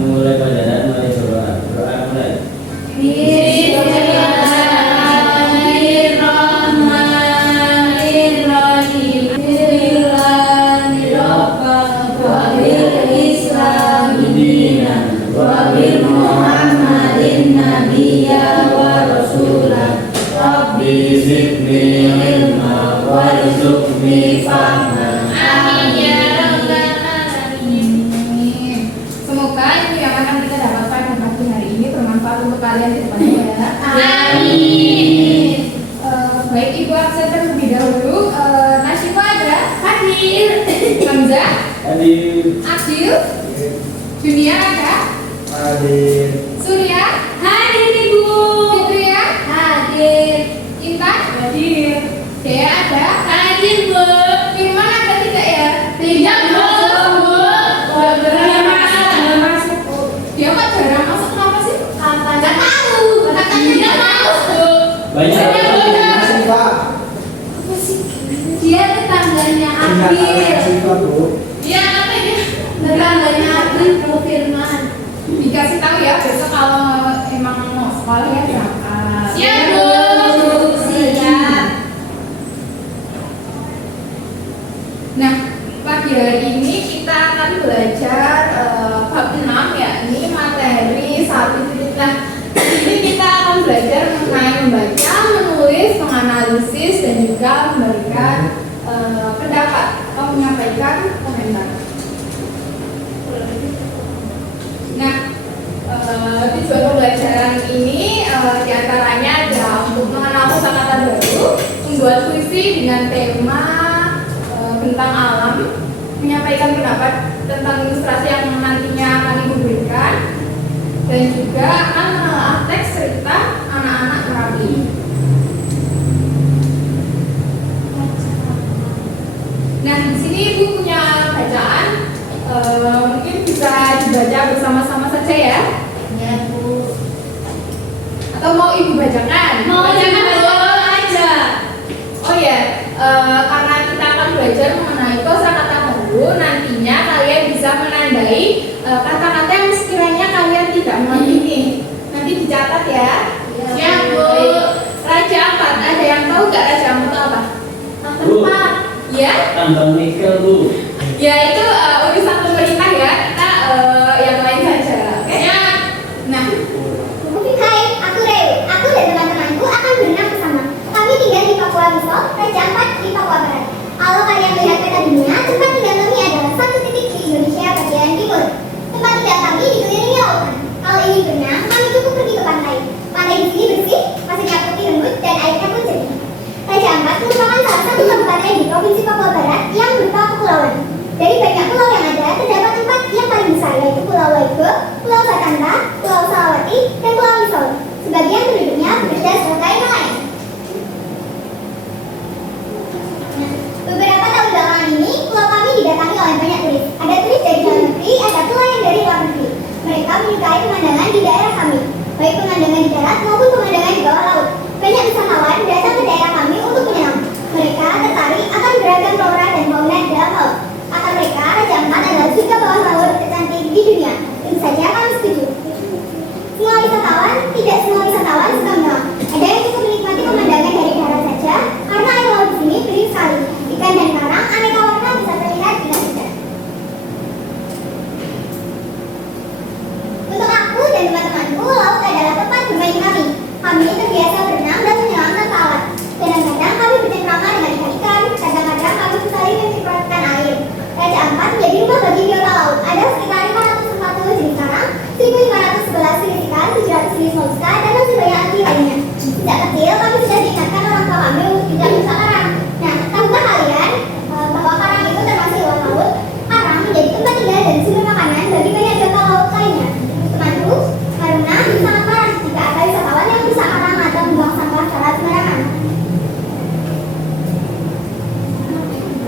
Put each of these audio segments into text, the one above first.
mulai pelajaran, mulai berdoa. Berdoa mulai. Semoga ilmu yang akan kita dapatkan pada pagi hari ini bermanfaat untuk kalian di depannya ya. Amin. Baik, Ibu absen terlebih dahulu. Nasyifa ada? Hadir. Hamzah? Hadir. Adil? Junia ada? Hadir. Surya? Hadir Ibu. Fitria? Hadir. Intan? Hadir. Dea ada? Hadir Bu. Firman ada tidak ya? Tidak Bu. Dia kok jarang masuk, kenapa sih? Nggak tahu. Katanya nggak mau Bu. Banyak. Apa sih? Dia tetangganya Abil. Dia apa ini? Tetangganya Abil Bu Firman. Dikasih tahu ya besok kalau emang mau sekolah ya berangkat. Siap Bu. Siap. Nah, pagi hari ini kita akan belajar bab 6 ya. Ini materi 1.1. Ini kita akan belajar mengenai membaca, menulis, menganalisis dan juga memberikan pendapat atau menyampaikan komentar. Nah, tujuan pembelajaran ini diantaranya adalah untuk mengenal kosakata baru, membuat puisi dengan tema bentang alam, menyampaikan pendapat tentang ilustrasi yang nantinya akan Ibu berikan, dan juga akan menelaah teks cerita anak-anak Merapi. Nah, di sini Ibu punya bacaan, mungkin bisa dibaca bersama-sama saja ya. Ya Bu. Atau mau Ibu bacakan? Mau Bacakan Ibu aja. Oh ya, karena kita akan belajar mengenai kosakata baru, nantinya kalian bisa menandai kata-kata yang sekiranya kalian tidak mengerti. Nanti dicatat ya. Siap Bu. Raja Ampat, ada yang tahu nggak Raja Ampat itu apa? Tempat. Ya, Tambang nikel Bu. ya itu urusan pemerintah ya. Kita yang lain saja. Oke? Ya. Nah, Hai, aku Reu. Aku dan teman-temanku akan berenang bersama. Kami tinggal di Papua Misol, Raja Ampat di Papua Barat. Kalau kalian melihat peta dunia, tempat tinggal kami adalah satu titik di Indonesia bagian timur. Tempat tinggal kami dikelilingi lautan. Kalau ingin berenang, kami cukup pergi ke pantai. Pantai di sini bersih, pasirnya putih lembut, dan airnya pun jernih. Raja Ampat merupakan salah satu kabupaten di Provinsi Papua Barat yang berupa kepulauan. Dari banyak pulau yang ada, terdapat 4 yang paling besar, yaitu Pulau Waigo, Pulau Satanta, Pulau Salawati, dan Pulau Misol. Sebagian penduduknya bekerja sebagai nelayan. Beberapa tahun belakangan ini, pulau kami didatangi oleh banyak turis. Ada turis dari dalam negeri, ada pula yang dari luar negeri. Mereka menyukai pemandangan di daerah kami, baik pemandangan di darat maupun pemandangan di bawah laut. Banyak wisatawan datang ke daerah kami untuk menyelam. Mereka tertarik akan beragam flora dan fauna di dalam laut. Kata mereka, Raja Ampat adalah surga bawah laut tercantik di dunia. Tentu saja kami setuju. Tidak semua wisatawan suka menyelam. Ada yang cukup menikmati pemandangan dari darat saja, karena air laut di sini bening sekali. Ikan dan karang aneka warna bisa terlihat dengan mudah. Untuk aku dan teman-temanku, laut adalah tempat bermain kami. Kami terbiasa berenang dan menyelam tanpa alat. Kadang-kadang kami bercengkrama dengan ikan-ikan, kadang-kadang kami saling menyemprotkan air. Raja Ampat menjadi rumah bagi biota laut. Ada sekitar 540 jenis karang, 1.511 jenis ikan, 700 jenis moluska, dan masih banyak lagi lainnya. Sejak kecil, kami sudah diingatkan orang tua kami untuk tidak merusak karang. Nah, tahukah kalian bahwa karang itu termasuk hewan laut? Karang menjadi tempat tinggal dan sumber makanan bagi banyak biota laut lainnya. Temanku, karena sangat parah jika ada wisatawan yang merusak karang atau membuang sampah secara sembarangan.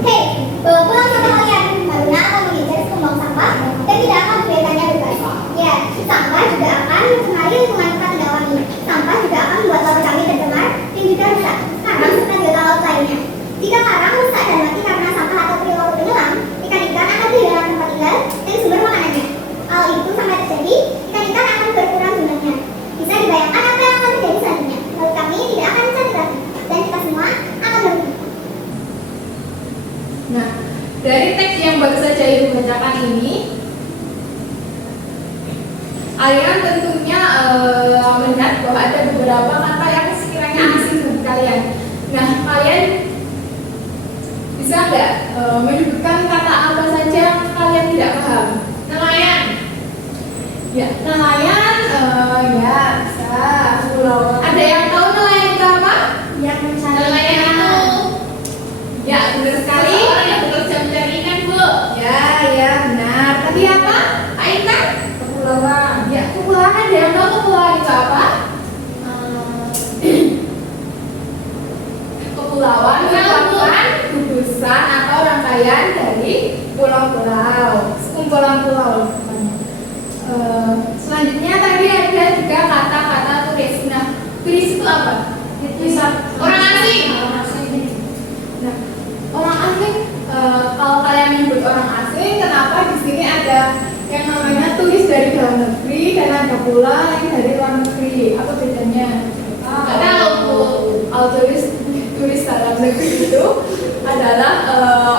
Hei, bawa pulang sampah kalian, karena akan mengincar pembuang sampah dan tidak akan kelihatannya bebas. Ya, sampah juga akan mencemari lingkungan tempat tinggal kami. Sampah juga akan membuat laut kami tercemar dan juga rusak. Karang serta biota laut lainnya. Jika karang rusak dan mati karena sampah atau perilaku penyelam, ikan-ikan akan kehilangan tempat tinggal dan sumber makanannya. Hal itu sangat terjadi kalian tentunya melihat bahwa ada beberapa kata yang sekiranya asing bagi kalian. Nah, kalian bisa nggak menyebutkan kata apa saja yang kalian tidak paham? Nelayan. Ya, nelayan, ya bisa. Pulau. Ada yang tahu nelayan itu apa? Yang mencari Nelayan itu Ya, benar sekali. orang yang bekerja mencari ikan, Bu. Ya, benar. Tadi apa? Kak Intan? kepulauan. Ya, kepulauan. Ada yang tahu kepulauan itu apa? Kepulauan merupakan gugusan atau rangkaian dari pulau-pulau, sekumpulan pulau. Selanjutnya tadi ada juga kata-kata turis. Nah, turis itu apa? Orang asing. Nah, orang asing. Kalau kalian menyebut orang asing, kenapa di sini ada yang namanya turis dari dalam negeri dan ada pula yang dari luar negeri? Apa bedanya? Nggak tahu, Bu. Kalau turis dalam negeri itu adalah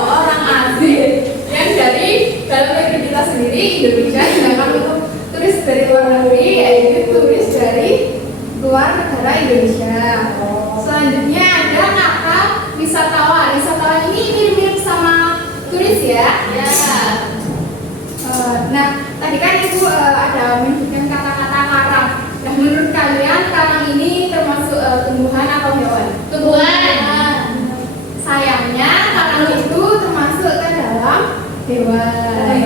orang asing yang dari dalam negeri kita sendiri Indonesia, sedangkan untuk turis dari luar negeri yaitu turis dari luar negara Indonesia. Selanjutnya ada kata wisatawan. Wisatawan ini mirip-mirip sama turis ya. Ya. Nah, tadi kan ibu ada menyebutkan kata-kata karang. Nah, menurut kalian karang ini termasuk tumbuhan atau hewan? Tumbuhan. Sayangnya karang itu termasuk ke dalam hewan.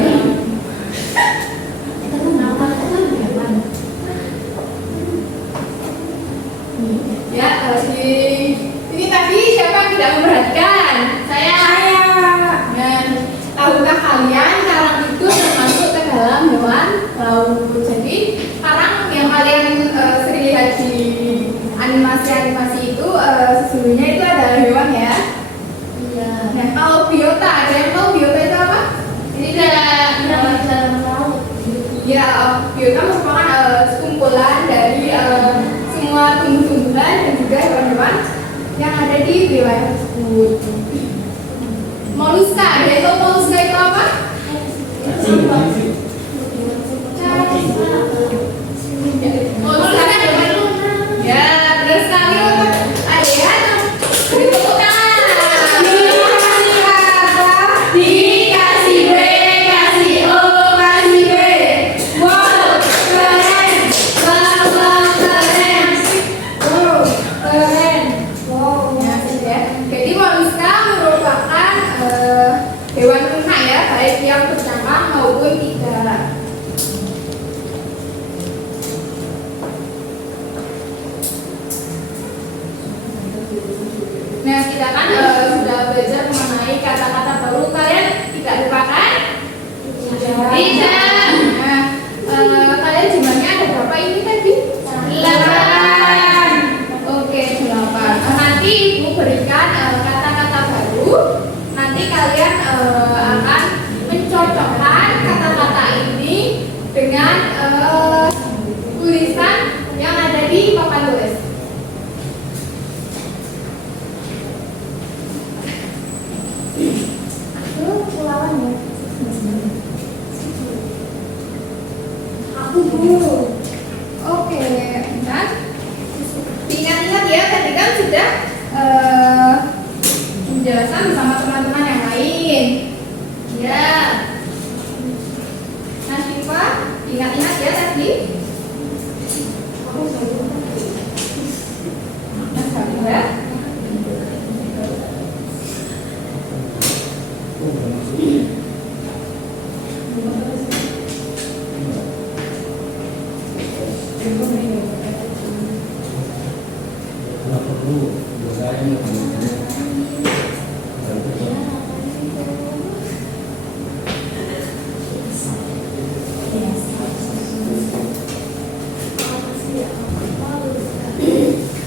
Ya, ini tadi siapa yang tidak memperhatikan? Saya. Dan tahukah kalian karang itu termasuk ke dalam hewan laut? Jadi karang yang kalian sering lihat di animasi-animasi itu sesungguhnya itu adalah hewan ya. Iya. Nah, kalau biota, ada yang tahu biota itu apa? Ini dalam laut. Ya, biota merupakan sekumpulan dari semua tumbuh-tumbuhan dan juga hewan-hewan yang ada di wilayah tersebut. Moluska, ada yang tahu moluska itu apa? Moluska hewan lunak. Ya, benar sekali. Ada ya? Beri tepuk tangan. Dikasih B, kasih O, kasih B. Wow, keren. Wow, keren. Wow, keren. Wow, ya, ya. Jadi moluska merupakan hewan lunak ya, baik yang bercangkang maupun tidak. Nah, kita kan sudah belajar mengenai kata-kata baru. Kalian tidak lupakan? Tidak. Nah, kalian jumlahnya ada berapa ini tadi? 8. Oke, 8. Nanti ibu berikan kata-kata baru. Nanti kalian akan mencocokkan kata-kata ini dengan tulisan yang ada di papan tulis. Oke, dan ingat-ingat ya, tadi kan sudah penjelasan bersama teman-teman yang lain. Ya. Nah, Syifa, ingat-ingat ya tadi. Nah, Syifa.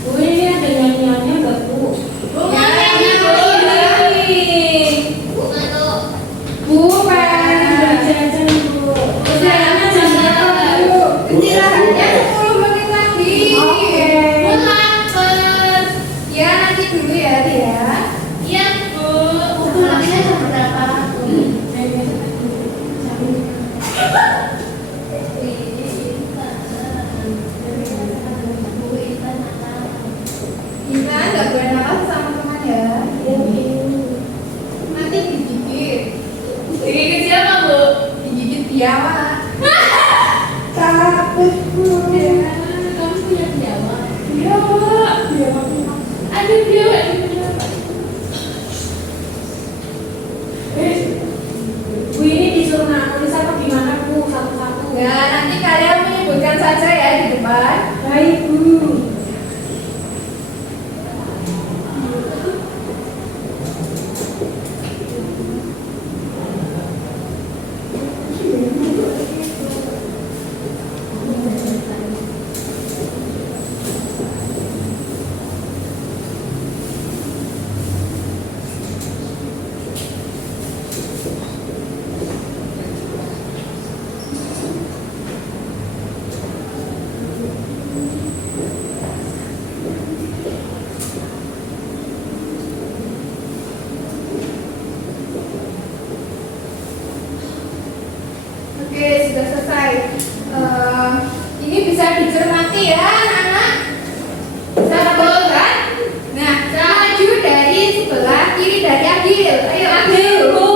Bu, ini ada nyanyiannya nggak, Bu? Ya, Bu, Jajan, Bu. Jajannya jam berapa, Bu? istirahatnya 10 menit lagi. Oke. Bu, lapar. Ya, nanti dulu ya, Tia. Iya. takut, Bu. Ya, kamu punya biawak. Biawak, biawak. Ada biawak di biawak. Bu, ini disuruh nulis apa gimana, Bu? Satu-satu. Ya, nanti kalian menyebutkan saja ya di depan. Baik, Bu. Oke, sudah selesai. Ini bisa dicermati ya, anak-anak. Betul kan? Nah, maju dari sebelah kiri dari Agil. Ayo Agil. Bu.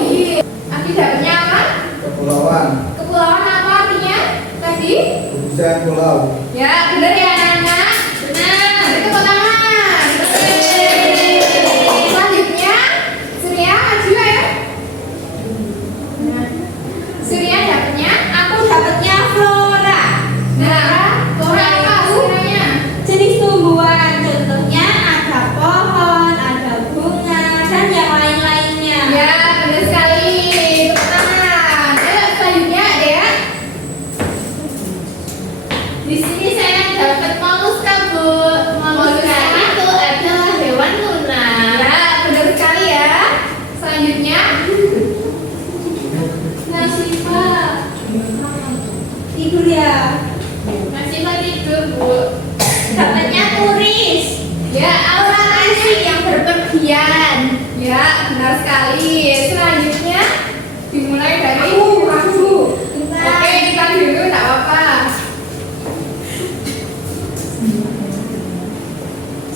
Agil. Agil dapatnya apa? Kepulauan. Kepulauan apa artinya? Tadi? Gugusan pulau. Ya, benar ya anak-anak. Benar. Tepuk tangan. Selanjutnya, Surya maju ya. Nah, Surya dapatnya, aku dapatnya Flora. Nah, Flora apa sebenarnya? Jenis tumbuhan, contohnya ada pohon, ada bunga, dan yang lain-lainnya. Ya, benar sekali. Tepuk tangan. Ayo selanjutnya ada ya. Di sini saya dapat moluska, Bu. Moluska itu adalah hewan lunak. Ya, benar sekali ya. Selanjutnya, Nasifa. Tidur ya. Nasifa tidur, Bu. Dapatnya turis. Ya, aura asik yang berpergian. Ya, benar sekali. Selanjutnya dimulai dari Aku. Oke, kita dulu enggak apa-apa.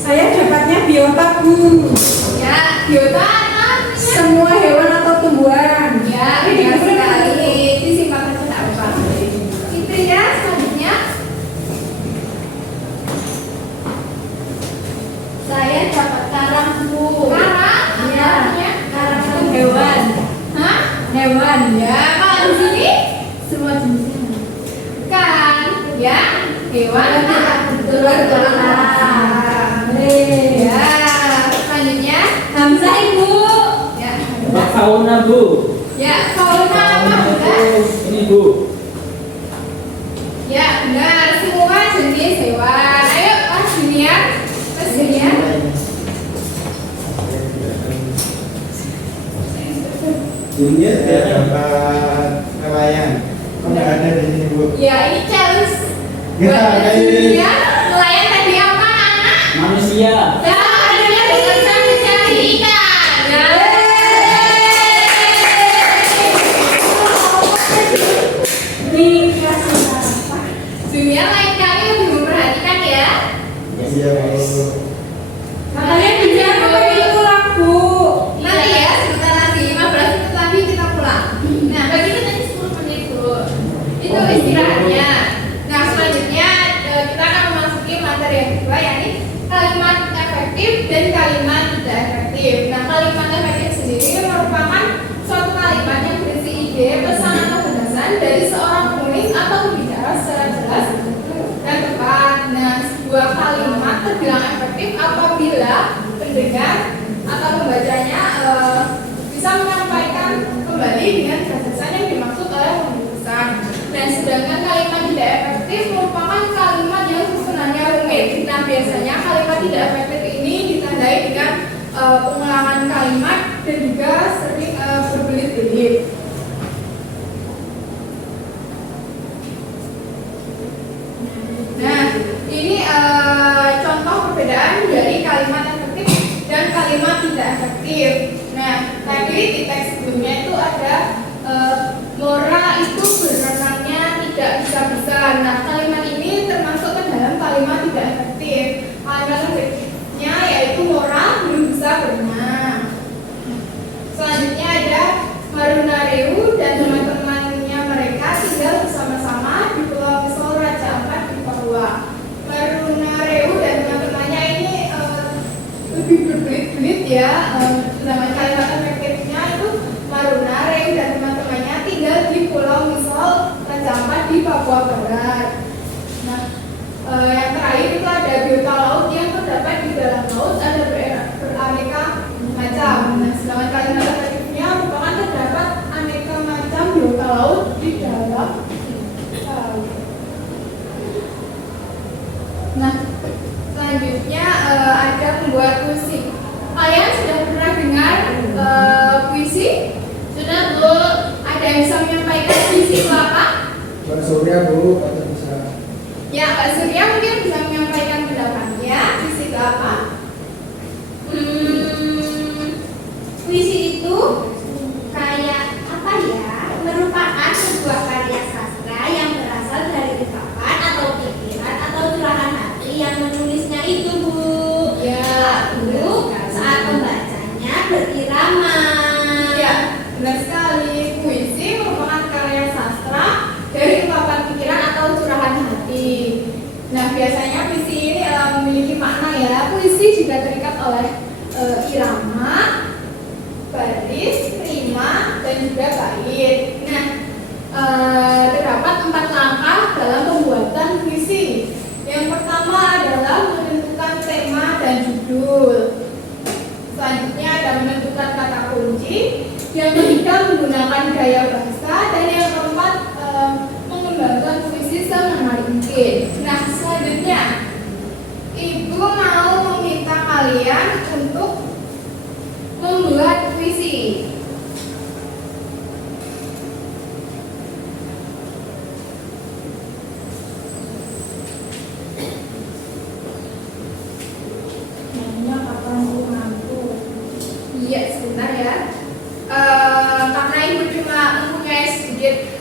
Saya dapatnya biota, Bu. Ya, biota apa? Semua hewan atau tumbuhan. Ya, benar sekali. Disimpan saja enggak apa-apa. Itu ya, selanjutnya saya dapat karang, Bu. Karang? Iya. Artinya? Karang itu hewan. Hah? Hewan. Ya, kalau di sini Semua jenisnya. kan ya hewan Betul. karang. Ya, selanjutnya Hamzah, Ibu. ya. Dapat fauna, Bu. Ya, fauna apa Fauna Bunda? itu ini, Bu. Ya, benar. Semua jenis hewan. Ayo, Mas Junior. Mas Junior. Junior dia dapat nelayan. Kok nggak ada di sini, Bu? Ya, ini challenge Ya, buat Mas kayak ini. Junior. Nelayan tadi apa, anak? Manusia. Ya, akhirnya dengan mencari ikan. Ya. Ini kelas berapa? Junior lain kali lebih memperhatikan ya. Iya, Bu. Makanya bicara pakai itu lagu. Nanti ya, sebentar lagi 15 menit lagi kita pulang. Nah, bagi kita nanti 10 menit dulu. Itu istirahatnya. Nah, selanjutnya kita akan memasuki materi yang kedua, yakni kalimat efektif dan kalimat tidak efektif. Nah, kalimat efektif sendiri merupakan suatu kalimat yang berisi ide, pesan atau gagasan dari seorang penulis atau pembicara secara jelas dan tepat. Nah, sebuah kalimat terbilang efektif apabila pendengar atau pembacanya bisa menyampaikan kembali dengan gagasan yang dimaksud oleh penulisan. Dan sedangkan kalimat tidak efektif merupakan kalimat yang sebenarnya rumit. Nah, biasanya kalimat tidak efektif ini ditandai dengan pengulangan kalimat dan juga sering berbelit-belit. Nah, ini contoh perbedaan dari kalimat efektif dan kalimat tidak efektif. Nah, tadi di teks sebelumnya itu ada Mora itu berenangnya tidak bisa-bisa. Nah, kalimat ini termasuk ke dalam kalimat tidak efektif. Kalimat efektifnya yaitu Mora belum bisa berenang. Selanjutnya ada Marunareu dan teman-temannya mereka tinggal bersama-sama di Pulau Misol darat. Nah, yang terakhir itu ada biota laut yang terdapat di dalam laut, ada beraneka macam. Nah, sedangkan kalimat alternatifnya merupakan terdapat aneka macam biota laut di dalam laut. Nah, selanjutnya ada membuat puisi. Kalian sudah pernah dengar puisi? Sudah, Bu. Ada yang bisa menyampaikan puisi itu apa? Pak Surya dulu atau bisa? Ya, Pak Surya mungkin bisa menyampaikan pendapatnya. Puisi itu apa? Puisi itu kayak apa ya? Merupakan sebuah karya sastra yang berasal dari ungkapan atau pikiran atau curahan hati yang menulisnya itu, Bu. Ya, Lalu saat membacanya berirama. Ya, benar sekali. Puisi merupakan karya sastra dari ungkapan pikiran atau curahan hati. Nah, biasanya puisi ini memiliki makna ya. Puisi juga terikat oleh irama, baris, rima, dan juga bait. Nah, terdapat 4 langkah dalam pembuatan puisi. Yang pertama adalah menentukan tema dan judul. Selanjutnya ada menentukan kata kunci. Yang ketiga menggunakan gaya bahasa, dan yang keempat mengembangkan puisi semaksimal mungkin. Nah, selanjutnya Ibu mau meminta kalian untuk membuat puisi. Iya, sebentar ya. Karena Ibu cuma mempunyai sedikit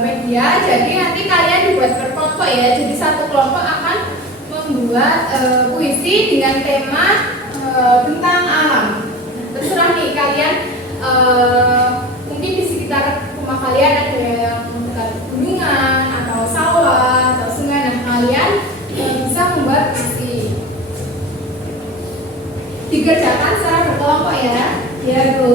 media, jadi nanti kalian dibuat berkelompok ya. Jadi satu kelompok akan membuat puisi dengan tema tentang alam. Terserah nih kalian, mungkin di sekitar rumah kalian ada yang dekat gunungan atau sawah atau sungai. Nah, kalian bisa membuat puisi. Dikerjakan secara berkelompok ya. Ya, Bu.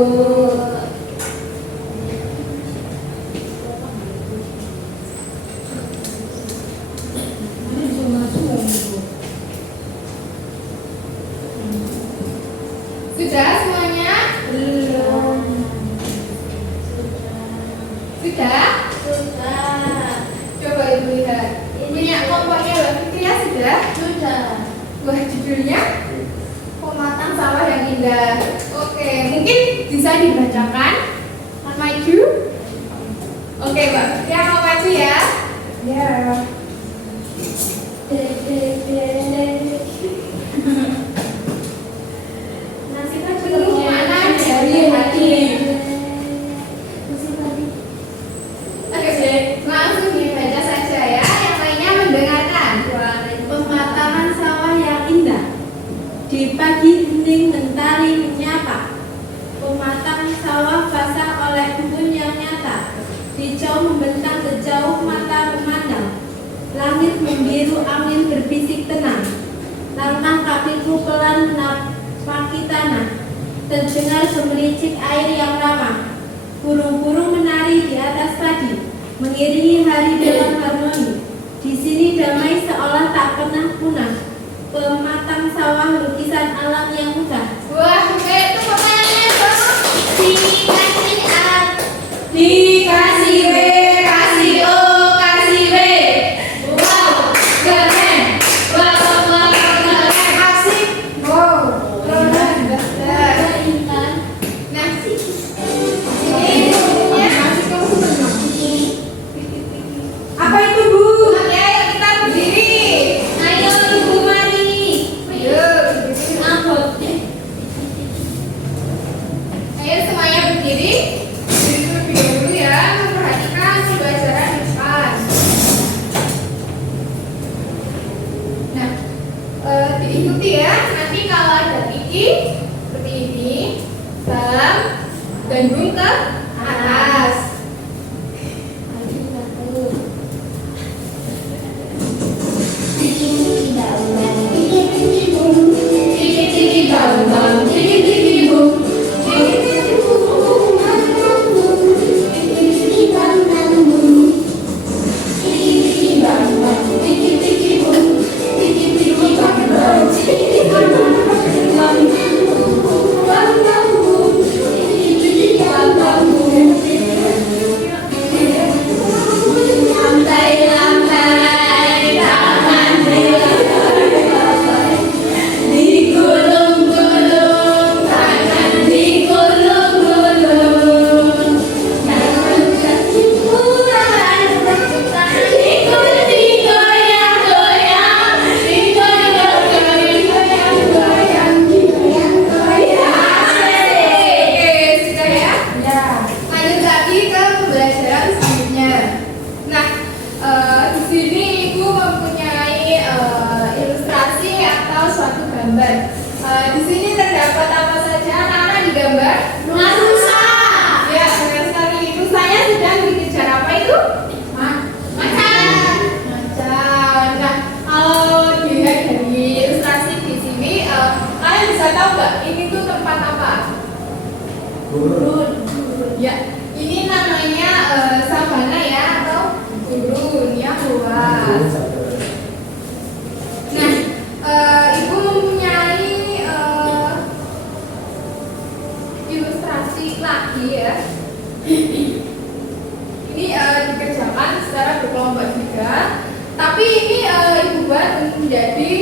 Sudah semuanya? Belum. Sudah? Sudah. Coba Ibu lihat. Punya kelompoknya Mbak Fitri ya sudah? Sudah. Wah, judulnya Pematang Sawah yang Indah. Oke, mungkin bisa dibacakan. Mau maju? Oke, Mbak Fitri mau maju ya? Ya. Penuh makna dari hati. Oke, langsung dibaca saja ya. Yang lainnya mendengarkan. Pematangan sawah yang indah. Di pagi hening mentari menyapa. Pematang sawah basah oleh embun yang nyata. Hijau membentang sejauh mata memandang. Langit membiru, angin berbisik tenang. Langkah kakiku pelan menapaki tanah. Terdengar gemericik air yang ramah. Burung-burung menari di atas padi, mengiringi hari dalam harmoni. Di sini damai seolah tak pernah punah. Pematang sawah lukisan alam yang megah. Wah, itu pertanyaannya baru. Dikasih A, Dikasih W, kasih O, kasih W. Wow, keren. Wow, keren. Asik. Wow, keren. Intan. Nah, ini bukunya. Apa itu, Bu? Ya, ayo kita berdiri. Ayo, Ibu mari. Yuk, berdiri. Ambot. Ayo semuanya berdiri. Berdiri terlebih dahulu ya, memperhatikan pembelajaran di depan. Nah, diikuti ya. Nanti kalau ada tiki seperti ini, salam gandung ke atas. Tiki-tiki bang-bang, tiki-tiki bum. Tiki-tiki bum. Tiki-tiki bang-bang. sini Ibu mempunyai ilustrasi atau suatu gambar. Di sini terdapat apa saja anak-anak di gambar? Rusa. Ya, benar sekali. Rusanya sedang dikejar apa itu? Macan. Nah, kalau dilihat dari ilustrasi di sini, kalian bisa tahu nggak ini tuh tempat apa? Gurun. Ya, ini namanya savana ya atau gurun yang luas. Nah, Ibu mempunyai ilustrasi lagi ya. Ini dikerjakan secara berkelompok juga. Tapi ini Ibu buat menjadi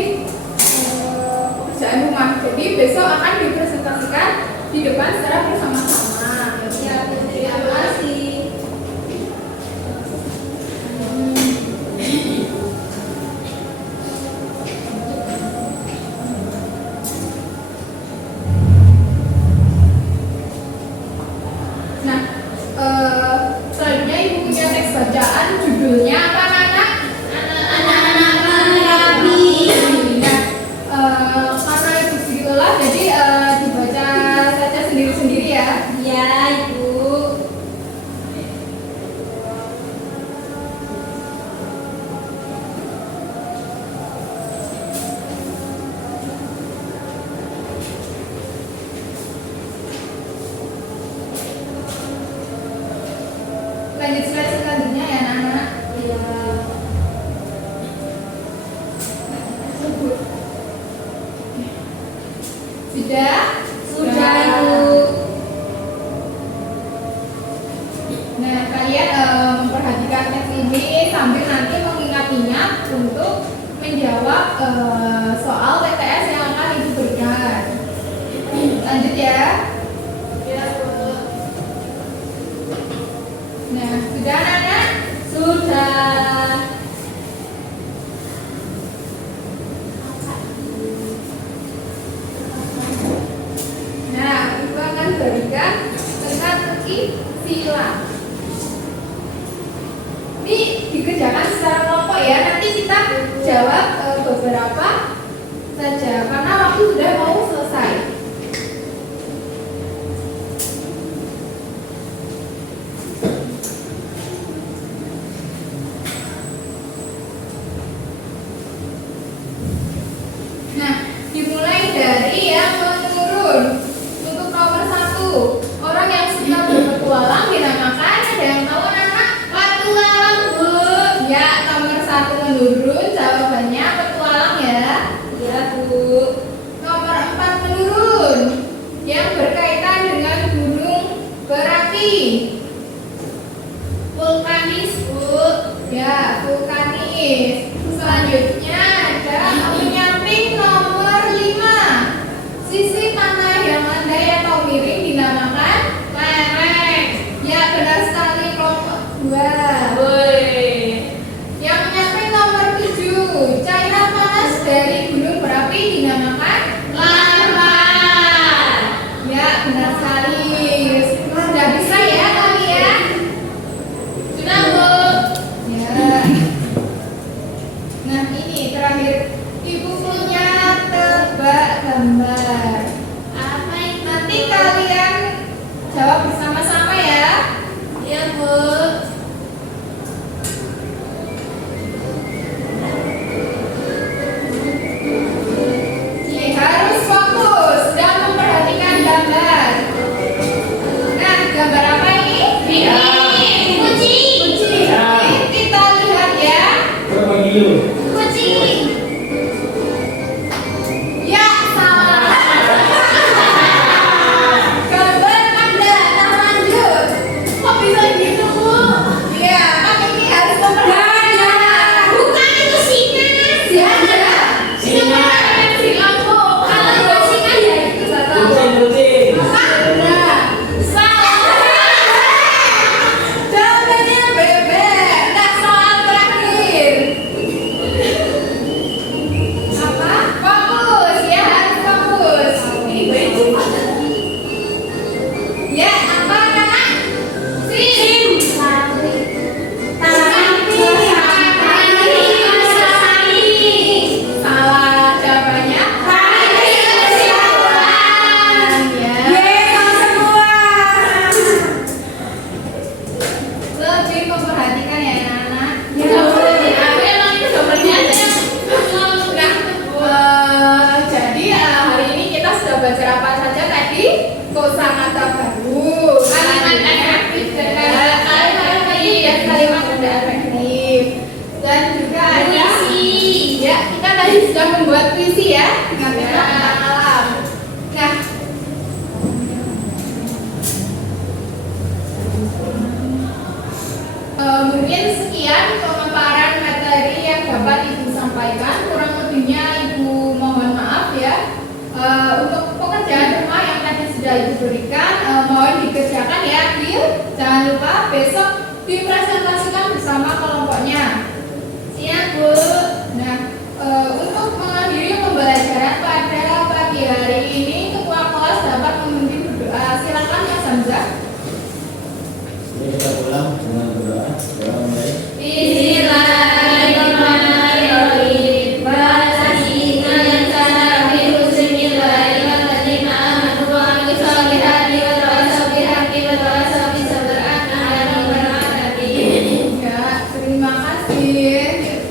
pekerjaan rumah. Jadi besok akan dipresentasikan di depan secara bersama-sama. Ya, terima kasih. Nah, selanjutnya Ibu punya teks bacaan, judulnya apa anak-anak? Anak-anak merapi. Nah, karena Ibu segitulah, jadi dibaca saja sendiri-sendiri ya. Ya, Ibu. Lanjut slide selanjutnya ya anak-anak. Ya. Sudah? Sudah, Ibu. Nah, kalian memperhatikan teks ini sambil nanti mengingatinya untuk menjawab soal TTS yang akan Ibu berikan. Lanjut ya. Nah, sudah anak-anak? Sudah. Nah, Ibu akan berikan teka-teki sila. Ini dikerjakan secara kelompok ya. Nanti kita jawab beberapa saja karena waktu sudah mau selesai. Nah, dimulai dari yang menurun. Untuk nomor 1, orang yang suka berpetualang dinamakan, ada yang tahu anak-anak? Petualang, Bu. Ya, nomor 1 menurun, jawabannya petualang ya. Ya, Bu. Nomor 4 menurun, yang berkaitan dengan gunung berapi. Vulkanis, Bu. Ya, vulkanis. Selanjutnya ada menyamping nomor 5. Sisi tanah yang landai atau miring dinamakan lereng. Ya, benar sekali kelompok 2. Woi. Yang menyamping nomor 7, cairan panas dari gunung berapi dinamakan Lava. ya, benar sekali. Sudah bisa ya kalian? Sudah, Bu. Ya. Nah, ini terakhir. Ibu punya tebak gambar. Apa itu? Nanti kalian jawab bersama-sama ya. Ya, Bu. Ini harus fokus dan memperhatikan gambar. Nah, gambar apa ini? Kucing. Kucing. Ini kita lihat ya. Berapa kilo? Kucing. Ya, salah. Gambar Anda terlanjur. Kok bisa gitu, Bu? Ya, kan ini harus memperhatikan. Bukan itu singa. Singa. Singa. Singa, Bu. Kalau itu singa ya itu nggak tahu. Kucing. Nah, salah. Jawabannya bebek. Nah, soal terakhir. tadi sudah membuat puisi ya dengan tema tentang alam. Nah, mungkin sekian pemaparan materi yang dapat Ibu sampaikan. Kurang lebihnya Ibu mohon maaf ya. Untuk pekerjaan rumah yang tadi sudah Ibu berikan, mohon dikerjakan ya, Bil. Jangan lupa besok dipresentasikan bersama kelompoknya. Siap, Bu. Nah, untuk mengakhiri pembelajaran pada pagi hari ini, Ketua kelas dapat memimpin berdoa. Silakan Mas Hamzah. Ini kita pulang dengan berdoa. Doa mulai. Bismillahirrahmanirrahim. Ya, terima kasih.